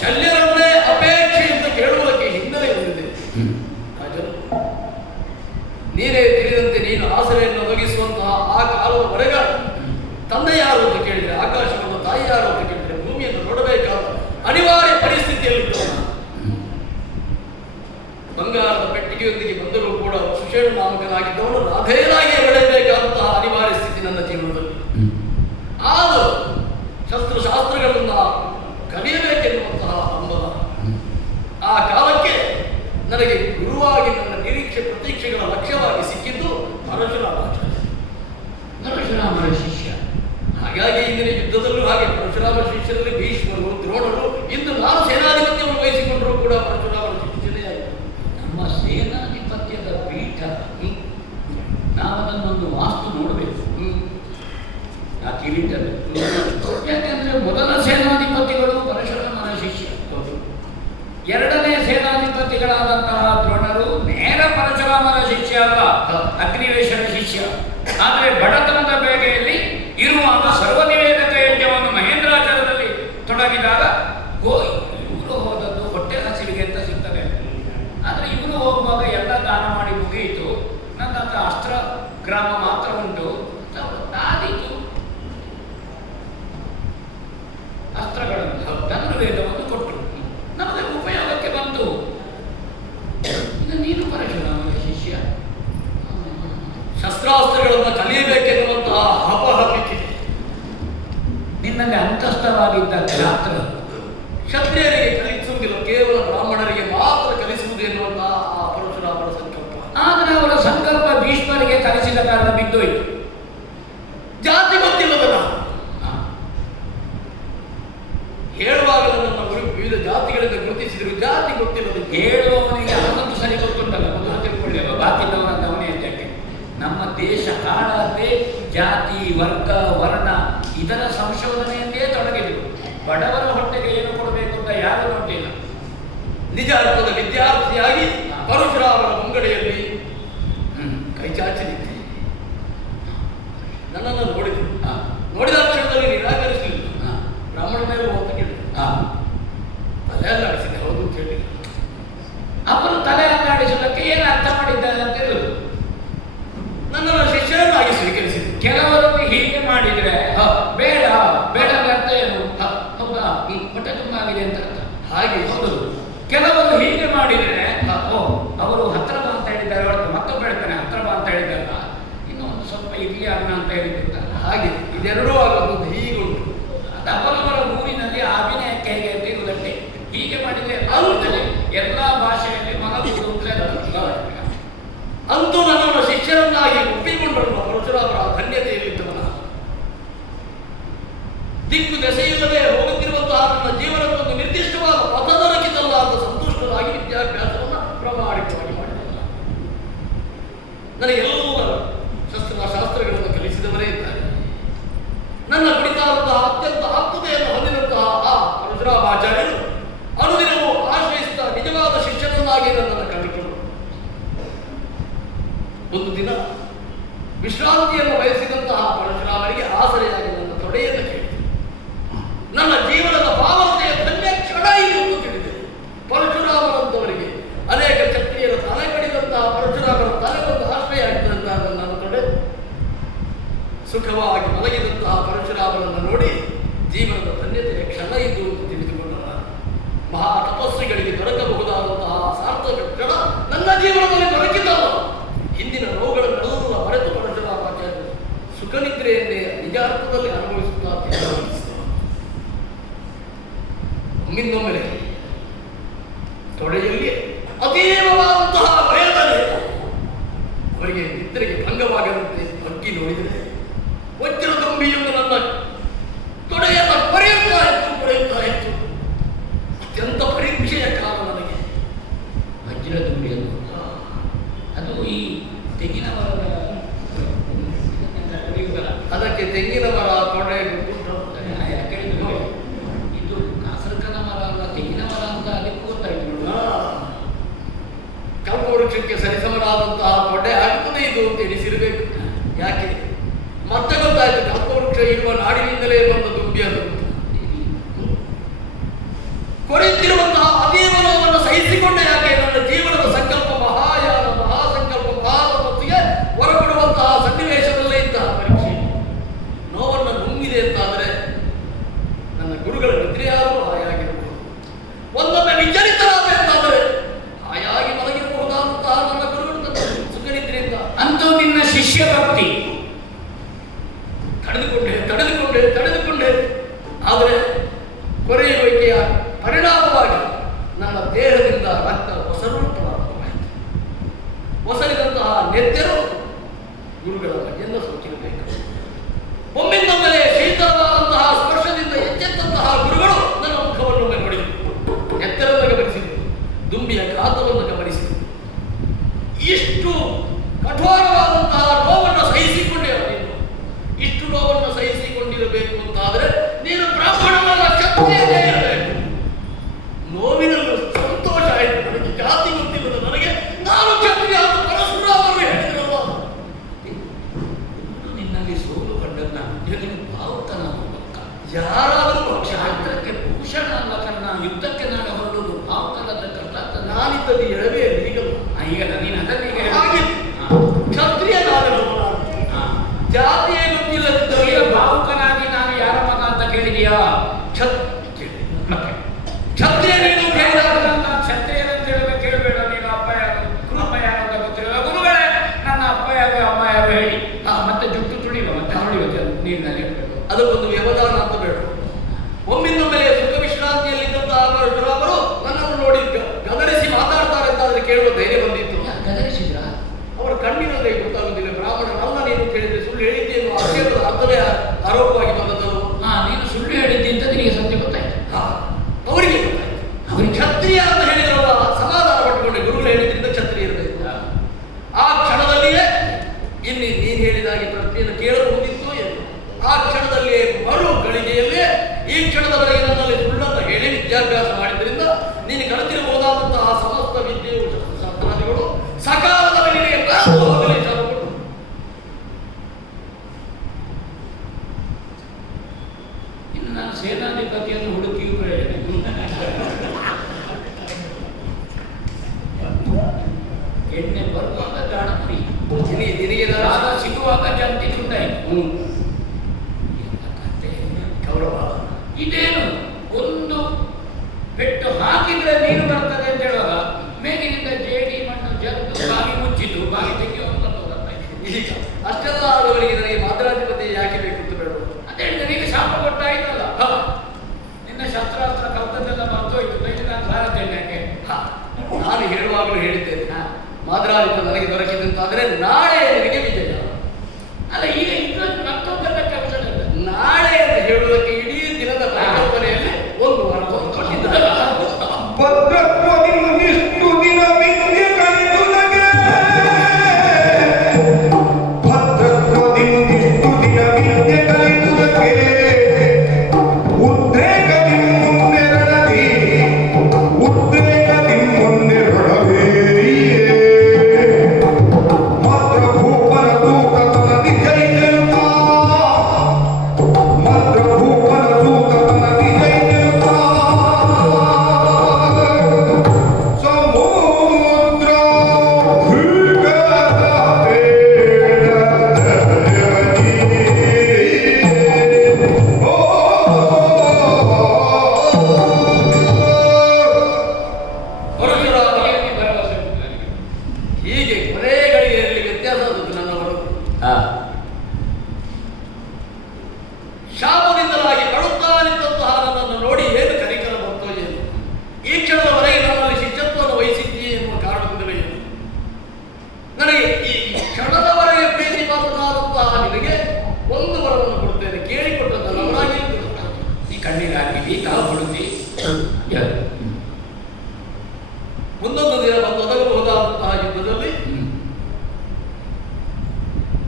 ಶಲ್ಯರನ್ನೇ ಅಪೇಕ್ಷೆ ಅಂತ ಕೇಳುವುದಕ್ಕೆ ಹಿನ್ನೆಲೆ ಹೊಂದಿದೆ. ರಾಜರು, ನೀನೇ ತಿಳಿದಂತೆ ನೀನು ಆಸರೆಯನ್ನು ಒದಗಿಸುವಂತಹ ಆ ಕಾಲದವರೆಗೆ ತಂದೆ ಯಾರು ಅಂತ ಕೇಳಿದರೆ, ಆಕಾಶವನ್ನು ತಾಯಿ ಯಾರು ಅಂತ ಕೇಳಿದರೆ, ಭೂಮಿಯನ್ನು ನೋಡಬೇಕಾದ ಅನಿವಾರ್ಯ ಪರಿಸ್ಥಿತಿಯಲ್ಲಿದ್ದವನು. ಬಂಗಾರದ ಪೆಟ್ಟಿಗೆಯೊಂದಿಗೆ ಬಂದರೂ ಕೂಡ ಸುಷೇಣ ನಾಮಕನಾಗಿದ್ದವನು ರಾಧೇಯನಾಗಿ ಬೆಳೆಯಬೇಕಾದಂತಹ ಅನಿವಾರ್ಯ ಸ್ಥಿತಿ ನನ್ನ ಜೀವನದಲ್ಲಿ. ಆದರೂ ಶಸ್ತ್ರಶಾಸ್ತ್ರಗಳನ್ನು ಕಲಿಯಬೇಕೆನ್ನುವಂತಹ ಹಂಬಲ. ಆ ಕಾಲಕ್ಕೆ ನನಗೆ ಗುರುವಾಗಿ ನನ್ನ ನಿರೀಕ್ಷೆ ಪ್ರತೀಕ್ಷೆಗಳ ಲಕ್ಷ್ಯವಾಗಿ ಸಿಕ್ಕಿದ್ದು ಪರಶುರಾಮಾಚಾರ್ಯ, ಪರಶುರಾಮರ ಶಿಷ್ಯ. ಹಾಗಾಗಿ ಇಂದಿನ ಯುದ್ಧದಲ್ಲೂ ಹಾಗೆ ಪರಶುರಾಮರ ಶಿಷ್ಯರಲ್ಲಿ ಭೀಷ್ಮರು, ದ್ರೋಣರು, ಇಂದು ನಾನು ಸೇನಾಧಿಪತ್ಯವನ್ನು ವಹಿಸಿಕೊಂಡರೂ ಕೂಡ ಪರಶುರಾಮರ ಶಿಷ್ಯನೆಯಾಯಿತು. ನಮ್ಮ ಸೇನಾಧಿಪತ್ಯದ ಪೀಠ ನಾವದನ್ನೊಂದು ವಾಸ್ತು ನೋಡಬೇಕು. ಆ ಕಿರೀಟದ ಯಾಕೆಂದ್ರೆ ಮೊದಲ ಸೇನಾಧಿಪತಿಗಳು ಪರಶುರಾಮನ ಶಿಷ್ಯ, ಎರಡನೇ ಸೇನಾಧಿಪತಿಗಳಾದಂತಹ ದ್ರೋಣರು ನೇರ ಪರಶುರಾಮನ ಶಿಷ್ಯ ಅಲ್ಲ, ಅಗ್ನಿವೇಶನ ಶಿಷ್ಯ. ಆದರೆ ಬಡತನದ ಬೇಗೆಯಲ್ಲಿ ಇರುವಾಗ ಸರ್ವನಿವೇದಕ ಯಜ್ಞವನ್ನು ಮಹೇಂದ್ರಾಚಾರ್ಯದಲ್ಲಿ ತೊಡಗಿದಾಗ ಇವರು ಹೋದದ್ದು ಹೊಟ್ಟೆ ಹಸಿರಿಗೆ ಅಂತ ಸಿಗ್ತದೆ. ಆದರೆ ಇವರು ಹೋಗುವಾಗ ಎಲ್ಲ ದಾನ ಮಾಡಿ ಮುಗಿಯಿತು, ನನ್ನ ಹತ್ರ ಅಸ್ತ್ರ ಗ್ರಾಮ ಮಾತ್ರ ಉಂಟು, ಆದೀತು ಅಸ್ತ್ರಗಳನ್ನು ಧನುರ್ವೇದವನ್ನು ಕೊಟ್ಟರು, ನಮಗೆ ಉಪಯೋಗಕ್ಕೆ ಬಂತು. ನೀನು ಪರಶುರಾಮನ ಶಿಷ್ಯ, ಶಸ್ತ್ರಾಸ್ತ್ರಗಳನ್ನು ಕಲಿಯಬೇಕೆನ್ನುವಂತಹ ಹಪಹಪಿಕೆ ನಿನ್ನಲ್ಲಿ ಅಂತಸ್ಥವಾಗಿದ್ದ ಗಾತ್ರ ಕ್ಷತ್ರಿಯರಿಗೆ ಕಲಿಸುವುದಿಲ್ಲ, ಕೇವಲ ಬ್ರಾಹ್ಮಣರಿಗೆ ಮಾತ್ರ ಕಲಿಸುವುದು ಎನ್ನುವಂತಹ ಆ ಪರಶುರಾಮರ ಸಂಕಲ್ಪ. ಆದರೆ ಅವರ ಸಂಕಲ್ಪ ಭೀಷ್ಮರಿಗೆ ಕಲಿಸಿದ ಕಾರಣ ಬಿದ್ದೋಯ್ತು. ಜಾತಿ ಗೊತ್ತಿಲ್ಲದಲ್ಲ, ಹೇಳುವಾಗ ನನ್ನ ವಿವಿಧ ಜಾತಿಗಳಿಂದ ಗುರುತಿಸಿದ್ರು, ಜಾತಿ ಗೊತ್ತಿಲ್ಲದ ಹೇಳುವವನಿಗೆ ಅದೊಂದು ಸರಿ ಗೊತ್ತುಂಟಲ್ಲ, ಮೊದಲು ತಿಳ್ಕೊಳ್ಳಿ. ಬಾಕಿದ್ದವನಂತ ಅವನೇ ಹೆಚ್ಚಕ್ಕೆ. ನಮ್ಮ ದೇಶ ಹಾಳಾದ್ರೆ ಜಾತಿ, ವರ್ಗ, ವರ್ಣ ಇದರ ಸಂಶೋಧನೆಯಲ್ಲೇ ತೊಡಗಿದ್ರು. ಬಡವರ ಹೊಟ್ಟೆಗೆ ಏನು ಕೊಡಬೇಕು ಅಂತ ಯಾರು ನೋಡಲಿಲ್ಲ. ನಿಜ ಅರ್ಥದ ವಿದ್ಯಾರ್ಥಿಯಾಗಿ ಪರಶುರಾಮರ ಮುಂಗಡೆಯಲ್ಲಿ ಕೈ ಚಾಚಿ ನಿಂತೆ ನನ್ನನ್ನು ನೋಡಿದ್ರು. ನೋಡಿದ ಕ್ಷಣದಲ್ಲಿ ನಿರಾಕರಿಸಲಿಲ್ಲ. ಬ್ರಾಹ್ಮಣ ಮೇಲೆ ಹೋಗ್ತಾ ಕೇಳಿದ್ರು, ತಲೆ ಅಲ್ಲಾಡಿಸಿದೆ, ಹೌದು ಅಂತ ಹೇಳಿಲ್ಲ. ಅವರು ತಲೆ ಅಲ್ಲಾಡಿಸೋದಕ್ಕೆ ಏನು ಅರ್ಥ ಮಾಡಿದ್ದಾರೆ ಅಂತ ಹೇಳುದು. ನನ್ನನ್ನು ಶಿಷ್ಯರನ್ನಾಗಿ ಸ್ವೀಕರಿಸಿದ್ರು. ಕೆಲವರು ಹೀಗೆ ಮಾಡಿದ್ರೆ ಬೇಡ ಬೇಡ ಅರ್ಥ ಏನು, ಹೌದಾ ಹೊಟ್ಟೆ ತುಂಬ ಆಗಿದೆ ಅಂತ ಅರ್ಥ. ಹಾಗೆ ಹೌದು. ಕೆಲವರು ಹೀಗೆ ಮಾಡಿದ್ರೆ ಅವರು ಹತ್ರ ಬಾ ಅಂತ ಹೇಳಿದ್ದಾರೆ, ಹೊರತು ಮತ್ತೊಬ್ಬ ಹೇಳ್ತಾನೆ ಹತ್ರ ಬಾ ಅಂತ ಹೇಳಿದ್ದಲ್ಲ, ಇನ್ನು ಒಂದು ಸ್ವಲ್ಪ ಇರ್ಲಿ ಅನ್ನ ಅಂತ ಹೇಳಿದ್ದಿರ್ತಲ್ಲ. ಹಾಗೆ ಇದೆರಡೂ ಆಗೋದು ಹೀಗುಂಟು. ಅದು ಅವರವರ ಊರಿನಲ್ಲಿ ಅಭಿನಯಕ್ಕೆ ಹೇಗೆ ಅಂತ ಇರುವುದಕ್ಕೆ ಹೀಗೆ ಮಾಡಿದ್ರೆ ಎಲ್ಲ ಭಾಷೆಯಲ್ಲಿ ಮನಗುವುದು ಅಂತೂ ನನ್ನನ್ನು ಶಿಷ್ಯರನ್ನಾಗಿ ಒಪ್ಪಿಕೊಂಡರು. ಪರಶುರಾಮರ ಧನ್ಯತೆಯಲ್ಲಿದ್ದವನ ದಿಕ್ಕು ದೆಸೆಯಿಲ್ಲದೆ ಹೋಗುತ್ತಿರುವಂತಹ ನನ್ನ ಜೀವನಕ್ಕೊಂದು ನಿರ್ದಿಷ್ಟವಾದ ಪಥ ದೊರಕಿತಲ್ಲ ಅಂತ ಸಂತುಷ್ಟರಾಗಿ ವಿದ್ಯಾಭ್ಯಾಸವನ್ನು ಪ್ರಾಮಾಣಿಕವಾಗಿ ಮಾಡಿದಲ್ಲ. ನನಗೆಲ್ಲ ಶಸ್ತ್ರಶಾಸ್ತ್ರಗಳನ್ನು ಕಲಿಸಿದವರೇ ಇದ್ದಾರೆ. ನನ್ನ ಕುರಿತಾದಂತಹ ಅತ್ಯಂತ ಆಪ್ತತೆಯನ್ನು ಹೊಂದಿದಂತಹ ಆ ಪರಶುರಾಮಾಚಾರ್ಯರು ಅನುದಿನವೂ ಆಶ್ರಯಿಸಿದ ನಿಜವಾದ ಶಿಷ್ಯನನ್ನಾಗಿ ನನ್ನನ್ನು ಕಂಡುಕೊಂಡರು. ಒಂದು ದಿನ ವಿಶ್ರಾಂತಿಯನ್ನು ಬಯಸಿದಂತಹ ಪರಶುರಾಮರಿಗೆ ಆಸರೆಯಾಗಿ ನನ್ನ ತೊಡೆಯನ್ನು ಕೇಳಿದೆ. ನನ್ನ ಜೀವನದ ಭಾವನೆಯ ಧನ್ಯ ಕ್ಷಣ ಇದು ಎಂದು ತಿಳಿದೆ. ಪರಶುರಾಮರಂತವರಿಗೆ ಅನೇಕ ಕ್ಷತ್ರಿಯರ ತಲೆ ಕಡಿದಂತಹ ಪರಶುರಾಮರ ತಲೆಗೊಂದು ಆಶ್ರಯ ಆಗಿದ್ದಂತಹ ನನ್ನ ತೊಡೆ ಸುಖವಾಗಿ ಮಲಗಿದಂತಹ ಪರಶುರಾಮರನ್ನು ನೋಡಿ ಜೀವನದ ಧನ್ಯತೆಯ ಕ್ಷಣ ಇದು ಎಂದು ತಿಳಿದುಕೊಂಡ ಮಹಾ ತಪಸ್ವಿಗಳಿಗೆ ದೊರಕಬಹುದಾದಂತಹ ಸಾರ್ಥಕ ಕ್ಷಣ ನನ್ನ ಜೀವನದಲ್ಲಿ ದೊರಕಿದ್ದಲ್ಲ. ಹಿಂದಿನ ನೋವುಗಳನ್ನೆಲ್ಲ ಮರೆತು ಪರಶುರಾಮಾಚಾರ್ಯರು ಸುಖನಿದ್ರೆಯನ್ನೇ ನಿಜಾರ್ಥದಲ್ಲಿ ಅನುಭವಿಸುತ್ತಾ ಒಮ್ಮಿಂದೊಮ್ಮೆಲೆ ತೊಡೆಯಲ್ಲಿ ಅತೀವವಾದಂತಹ ವೇದನೆ. ಅವರಿಗೆ ನಿದ್ರೆಗೆ ಭಂಗವಾಗದಂತೆ ಬಗ್ಗಿ ನೋಡಿದರೆ ವಜ್ರದುಂಬಿಯೊಂದು ನನ್ನ ತೊಡೆಯನ್ನು ಕೊರೆಯುತ್ತಾ ಇತ್ತು. ಅತ್ಯಂತ ಪರೀಕ್ಷೆಯ ಕಾಲ ನನಗೆ. ವಜ್ರದುಂಬಿಯನ್ನು ಅದು ಈ ತೆಂಗಿನ ಮರದ ಅದಕ್ಕೆ ತೆಂಗಿನ ಮರ ತೊಡೆ ಕೇಳಿದ್ರು. ಇದು ಕಾಸರಕನ ಮರ ಅಲ್ಲ, ತೆಂಗಿನ ಮರ ಅಂತ ಅದಕ್ಕೆ ಗೊತ್ತಾಯ್ತು. ಕಲ್ಪವೃಕ್ಷಕ್ಕೆ ಸರಿಸಮನಾದಂತಹ ತೊಡೆ ಆಗ್ತದೆ ಇದು ಅಂತ ಎಣಿಸಿರಬೇಕು. ಯಾಕೆ ಮತ್ತೆ ಗೊತ್ತಾಯ್ತು, ಕಲ್ಪವೃಕ್ಷ ಇರುವ ನಾಡಿನಿಂದಲೇ ಬಂದ ದುಂಬಿ ಅದು. ಕೊರೆದು ಕೊರೆಯುವಿಕೆಯ ಪರಿಣಾಮವಾಗಿ ನನ್ನ ದೇಹದಿಂದ ರಕ್ತ ಒಸರು ಪ್ರಾರಂಭವಾಯಿತು. ಒಸರಿದಂತಹ ನೆತ್ತರು ಗುರುಗಳ ಮಧ್ಯೆಯಿಂದ ಸೂಚಿರಬೇಕು. ಒಮ್ಮಿಂದೊಮ್ಮೆಲೆ ಶೀತಲವಾದಂತಹ ಸ್ಪರ್ಶದಿಂದ ಎಚ್ಚೆತ್ತಂತಹ ಗುರುಗಳು ನನ್ನ ಮುಖವನ್ನು ನೋಡಿದರು, ಎತ್ತರವನ್ನು ಗಮನಿಸಿದರು, ದುಂಬಿಯ ಗಾತ್ರವನ್ನು ಗಮನಿಸಿದರು. ಇಷ್ಟು ಕಠೋರವಾದಂತಹ ನೋವನ್ನು ಸಹಿಸಿಕೊಂಡೇ ನೀನು ಇಷ್ಟು ನೋವನ್ನು ಸಹಿಸಿಕೊಂಡಿರಬೇಕು ಅಂತಾದರೆ ನೀನು ಬ್ರಾಹ್ಮಣನಲ್ಲ, ಕ್ಷತ್ರಿಯನೇ ಇರಬೇಕು. ನೋವಿನಲ್ಲೂ ಸಂತೋಷ ಆಯಿತು. ನನಗೆ ಜಾತಿ ಗೊತ್ತಿಲ್ಲದ ನನಗೆ ನಾನು ಕ್ಷತ್ರಿಯ ಅಂತ ಪರಶುರಾಮರು ಹೇಳಿದ್ರಲ್ಲ. ನಿನ್ನಲ್ಲಿ ಸೋಲು ಕಂಡನ್ನ ಭಾವುತನ ಯಾರಾದರೂ ಶಾಸ್ತ್ರಕ್ಕೆ ಭೂಷಣ ಅಲ್ಲ ಕರ್ಣ, ಯುದ್ಧಕ್ಕೆ ನಾನು ಹೊರಡುವುದು ಭಾವುತನದ ಕರ್ತ. ನಾನಿದ್ದದ್ದು ಎಳವೆ ಈಗಲ್ಲ. ಈಗ ನೀನು ಅದನ್ನೇ ಕ್ಷತ್ರಿಯನಾದನು, ಜಾತಿಯೇ ಗೊತ್ತಿಲ್ಲದಿದ್ದರೆ ಭಾವುಕನಾಗಿ ನಾನು ಯಾರ ಮಗ ಅಂತ ಕೇಳಿದೀಯಾ? ಕ್ಷತ್ರಿಯ ನೀನು ಕೇಳಿದಾಗ ಕ್ಷತ್ರಿಯರಂತ ಹೇಳಬೇಕು, ಕೇಳಬೇಡ. ನೀನು ಅಪ್ಪ ಯಾರು ಅಮ್ಮ ಯಾರು ಅಂತ ಗೊತ್ತಿಲ್ಲ. ಗುರುಗಳೇ ನನ್ನ ಅಪ್ಪ ಯಾರು ಅಮ್ಮ ಯಾರು ಹೇಳಿ. ಮತ್ತೆ ಜುಟ್ಟು ತುಳಿಯುವ ಮತ್ತೆ ತುಳಿಯುವ ನೀರಿನಲ್ಲಿ ಅದಕ್ಕೊಂದು ವ್ಯವಧಾನ ಅಂತ ಬೇಡ. ಒಮ್ಮಿಂದೊಮ್ಮೆಲೆ ಸುಖ ವಿಶ್ರಾಂತಿಯಲ್ಲಿದ್ದಂತಹ ಪರಶುರಾಮರು ನನ್ನನ್ನು ನೋಡಿ ಗದರಿಸಿ ಮಾತಾಡ್ತಾರೆ ಅಂತಾದ್ರೆ ಕೇಳುವ ಧೈರ್ಯ ಬಂದಿತ್ತು. ಗದರಿಸಿದ್ರ? ಅವರ ಕಣ್ಣಿನಲ್ಲೇ ಗೊತ್ತಾಗುತ್ತಿಲ್ಲ. ಬ್ರಾಹ್ಮಣನಲ್ಲ ನೀನು ಕೇಳಿದ್ರೆ ಸುಳ್ಳು ಹೇಳಿದ್ದೇನು ಆಕ್ಷೇಪದ ಅರ್ಥವೇ ಆರೋಪವಾಗಿ ಬಂದದ್ದು. ನೀನು ಸುಳ್ಳು ಹೇಳಿದ್ದಿ ಅಂತ ನಿನಗೆ ಸತ್ಯ ಗೊತ್ತಾಯ್ತು. ಅವರಿಗೆ ಗೊತ್ತಾಯ್ತು. ಅವರಿಗೆ ಕ್ಷತ್ರಿಯ ಅಂತ ಹೇಳಿದ್ರಲ್ಲ, ಸಮಾಧಾನ ಪಟ್ಟುಕೊಂಡೆ. ಗುರುಗಳು ಹೇಳಿದ್ರಿಂದ ಕ್ಷತ್ರಿಯ ಇರಬೇಕು. ಆ ಕ್ಷಣದಲ್ಲಿಯೇ ಇಲ್ಲಿ ನೀನು ಹೇಳಿದಾಗೆ ಪ್ರಶ್ನೆಯನ್ನು ಕೇಳಲು ಬಂದಿತ್ತು ಎಂದು ಆ ಕ್ಷಣದಲ್ಲಿಯೇ ಮರು ಗಳಿಗೆಯಲ್ಲೇ ಈ ಕ್ಷಣದವರೆಗೆ ನನ್ನಲ್ಲಿ ಸುಳ್ಳನ್ನು ಹೇಳಿ ವಿದ್ಯಾಭ್ಯಾಸ ಮಾಡಿದ್ರಿಂದ ನೀನು ಕಲಿತಿರಬಹುದಾದಂತಹ ಸಮಸ್ತ ವಿದ್ಯೆಯು ಶಸ್ತ್ರಾದಿಗಳು ಸಕಾಲದಲ್ಲಿ ನಿನಗೆ ಹೋಗಲಿ ಚಾಲುಗೊಂಡು. ಇನ್ನು ನಾನು ಸೇನಾಧಿಪತಿಯನ್ನು ಹುಡುಕಿಯೂ ಪ್ರಯೋಜನ. ಎಣ್ಣೆ ಬರುವಾಗ ದಾಣ ಫ್ರೀ, ನಿನಗೆ ಸಿಗುವಾಗ ಜಂತಿ ತುಂಡಾಯಿತು. ಗೌರವ ಇದೇನು ಒಂದು ಪೆಟ್ಟು ಹಾಕಿದ್ರೆ ನೀರು ಬರ್ತದೆ ಅಂತ ಹೇಳುವಾಗ ಮೇಲಿನಿಂದ ಜೇಡಿ ಮಣ್ಣು ಜದ್ದು ಬಾಗಿ ಮುಚ್ಚಿತು, ಬಾಗಿ ತೆಗೆಯುವಂತ ಈಗ ಅಷ್ಟೆಲ್ಲ ಆದವರಿಗೆ ನನಗೆ ಮಾದ್ರಾಧಿಪತಿ ಯಾಕೆ ಬೇಕು ಅಂತ ಬೇಡ. ಅದೇ ನಿನಗೆ ಶಾಪ ಕೊಟ್ಟಾಯ್ತಲ್ಲ. ನಿನ್ನ ಶಸ್ತ್ರಾಸ್ತ್ರ ಕಲ್ತದ್ದೆಲ್ಲ ಮರ್ತೋಯ್ತು. ನಾನು ಸಾರತ್ತೇನೆ ಯಾಕೆ? ನಾನು ಹೇಳುವಾಗಲೂ ಹೇಳಿದ್ದೇನೆ, ಮಾದ್ರಾಧಿಪತಿ ನನಗೆ ದೊರಕಿದಂತಾದರೆ ನಾಳೆ ನಿನಗೆ ವಿಜಯ. ಅಲ್ಲ, ಈಗ ಇನ್ನೊಂದು ಮತ್ತೊಂದಕ್ಕೆ ಅವಸರ ಇಲ್ಲ. ನಾಳೆ ಅಂತ ಹೇಳುವುದಕ್ಕೆ ಇಡೀ ದಿನದ ಪರಿಕಲ್ಪನೆಯಲ್ಲಿ ಒಂದು ವಾರ ಕೊಟ್ಟಿದ್ದಾರೆ. ಭದ್ರತ್ವದಿಂದಿಷ್ಟು ದಿನ ವಿದ್ಯೆ ಕಲಿಯುವುದಕ್ಕೆ, ಭದ್ರತ್ವದಿಂದಿಷ್ಟು ದಿನ ವಿದ್ಯೆ ಕಲಿಯುವುದಕ್ಕೆ, ಉದ್ರೇಕದಿ ಮುಂದೆರಡದಿ, ಉದ್ರೇಕದಿ ಮುಂದೆರಡಬೇರಿಯೇ ಮಾತ್ರ ಭೂಪನ ತೂಕತನದಿ ಜೈಜಯುತ, ಮಾತ್ರ ಭೂಪನ ತೂಕತನದಿ ಜೈಜಯುತ. ಸಮುದ್ರ ಭೀಕರ ಬೇಡದಯದಿ, ಓ ಪರಶುರಾಮ ಭರವಸೆ ಉಂಟು ನನಗೆ. ಹೀಗೆ ಕೊನೆ ಗಳಿಗೆಯಲ್ಲಿ ವ್ಯತ್ಯಾಸ ಆದದ್ದು ನನ್ನವರು. ಶಾಪದಿಂದಲಾಗಿ ಕಳುತ್ತಾ ನಿಂತಹ ನನ್ನನ್ನು ನೋಡಿ ಏನು ಕನಿಕರ ಬಂತೋ ಏನು, ಈ ಕ್ಷಣದವರೆಗೆ ನನ್ನಲ್ಲಿ ಶಿಷ್ಯತ್ವವನ್ನು ವಹಿಸಿದ್ದೀಯೇ ಎನ್ನುವ ಕಾರಣದಿಂದಲೇ ಏನು, ನನಗೆ ಈ ಕ್ಷಣದವರೆಗೆ ಪ್ರೀತಿ ಮಾತನಾಡುತ್ತಹ ನಿನಗೆ ಒಂದು ವರವನ್ನು ಕೊಡುತ್ತೇನೆ, ಕೇಳಿಕೊಟ್ಟದ್ದಲ್ಲ ಅವರಾಗಿ ನೀ ಕಣ್ಣಿಗೆ ಹಾಕಿದಿ, ತಾವು ಕೊಡುತ್ತಿ. ಮುಂದೊಂದು ದಿನ ಬಂದು ಒದಗಬಹುದಾದಂತಹ ಯುದ್ಧದಲ್ಲಿ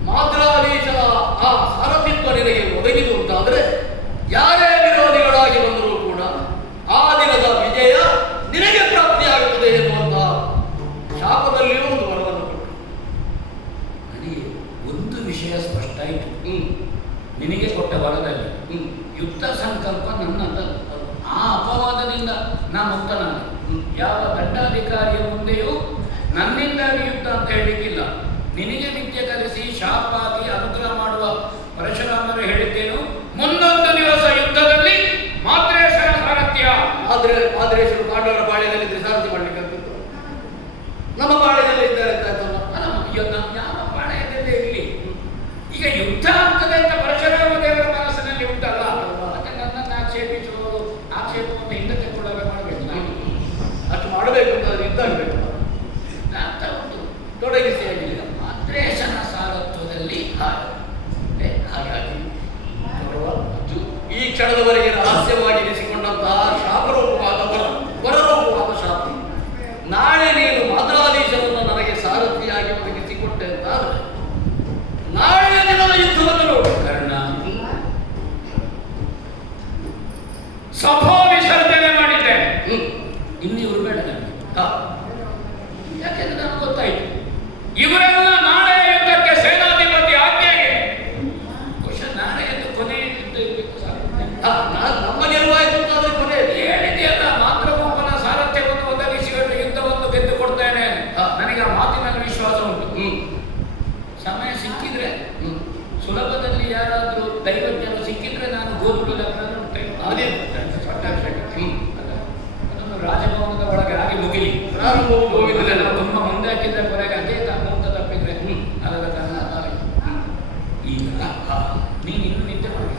ಮಾದ್ರಾಧೀಶನ ಆ ಸಾರಥಿತ್ವ ನಿನಗೆ ಒದಗಿದು ಅಂತಾದರೆ ಯಾರೇ ವಿರೋಧಿಗಳಾಗಿ ಬಂದರೂ ಕೂಡ ಆ ದಿನದ ವಿಜಯ ನಿನಗೆ ಪ್ರಾಪ್ತಿಯಾಗುತ್ತದೆ ಎನ್ನುವಂತಹ ಶಾಪದಲ್ಲಿಯೂ ಒಂದು ವರವನ್ನು ಕೊಟ್ಟು ನನಗೆ ಒಂದು ವಿಷಯ ಸ್ಪಷ್ಟ ಆಯಿತು. ನಿನಗೆ ಕೊಟ್ಟ ವರದಲ್ಲಿ ಯುದ್ಧ ಸಂಕಲ್ಪ ನನ್ನದಲ್ಲ. ಆ ಅಪವಾದದಿಂದ ನಾ ಮುಕ್ತನಾದೆ. ಯಾವ ದಂಡಾಧಿಕಾರಿಯ ಮುಂದೆಯೂ ನನ್ನಿಂದಾಗಿ ಯುದ್ಧ ಅಂತ ಹೇಳಲಿಕ್ಕಿಲ್ಲ. ನಿನಗೆ ವಿದ್ಯೆ ಕಲಿಸಿ ಶಾಪಾಗಿ ಅನುಗ್ರಹ ಮಾಡುವ ಪರಶುರಾಮರು ಹೇಳಿದ್ದೇನು, ಮುಂದೊಂದು ದಿವಸ ಯುದ್ಧದಲ್ಲಿ ಮಾತ್ರೇಶ್ವರ ಸಾರಥ್ಯ. ಆದರೆ ಮಾದ್ರೇಶ್ವರ ಪಾಂಡವರ ಪಾಳ್ಯದಲ್ಲಿ ಸಾರಥಿ ಮಾಡಲಿಕ್ಕೆ ಅಂತಿತ್ತು. ನಮ್ಮ ಪಾಳ್ಯದಲ್ಲಿ ಇದ್ದಾರೆ ಅಂತ ಆಯ್ತಲ್ಲ. ಯಾವ ಪಾಳ್ಯದಲ್ಲೇ ಇರಲಿ, ಈಗ ಯುದ್ಧ ಆಗ್ತದೆ ಅಂತ ಪರಶುರಾಮ ದೇವರ ಮನಸ್ಸಿನಲ್ಲಿ ಉಂಟಲ್ಲ. ಮತ್ತೆ ನನ್ನನ್ನು ಆಕ್ಷೇಪಿಸುವವರು ಆಕ್ಷೇಪ ಗೋಪುರದ ಹತ್ರ ಉಂಟೆ ಅದೇ ಪಟ್ಟಾಭಿಷೇಕ ಅಲ್ಲ ಅದೊಂದು ರಾಜಭವನದ ಒಳಗೆ ಹಾಗೆ ಮುಗಿಲಿ ಪ್ರಾರಂಭವು ಹೋಗಿದ್ದಿಲ್ಲ. ತುಂಬ ಮುಂದೆ ಹಾಕಿದ್ರೆ ಕೊನೆಗೆ ಅದೇ ಮುಕ್ತ ತಪ್ಪಿದ್ರೆ ಅದರ ಕಾರಣ ಈಗ ನೀನು ಇನ್ನು ನಿದ್ದೆ ಮಾಡಬೇಕು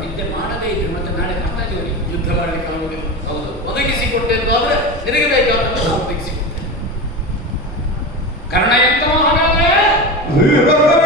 ನಿದ್ದೆ ಮಾಡದೇ ಇದ್ರೆ ಮತ್ತೆ ನಾಳೆ ಕಷ್ಟ ಜೋಡಿ ಯುದ್ಧ ಮಾಡಲಿಕ್ಕೆ ಆಗುವುದಿಲ್ಲ. ಹೌದು ಒದಗಿಸಿಕೊಟ್ಟೆ ಅಂತಾದ್ರೆ ನಿನಗೆ ಬೇಕಾದನ್ನು ನಾನು ಒದಗಿಸಿಕೊಟ್ಟೆ. ಕರ್ಣ ಎಂತ ಹಾಗಾದ್ರೆ ಧೀರತೆ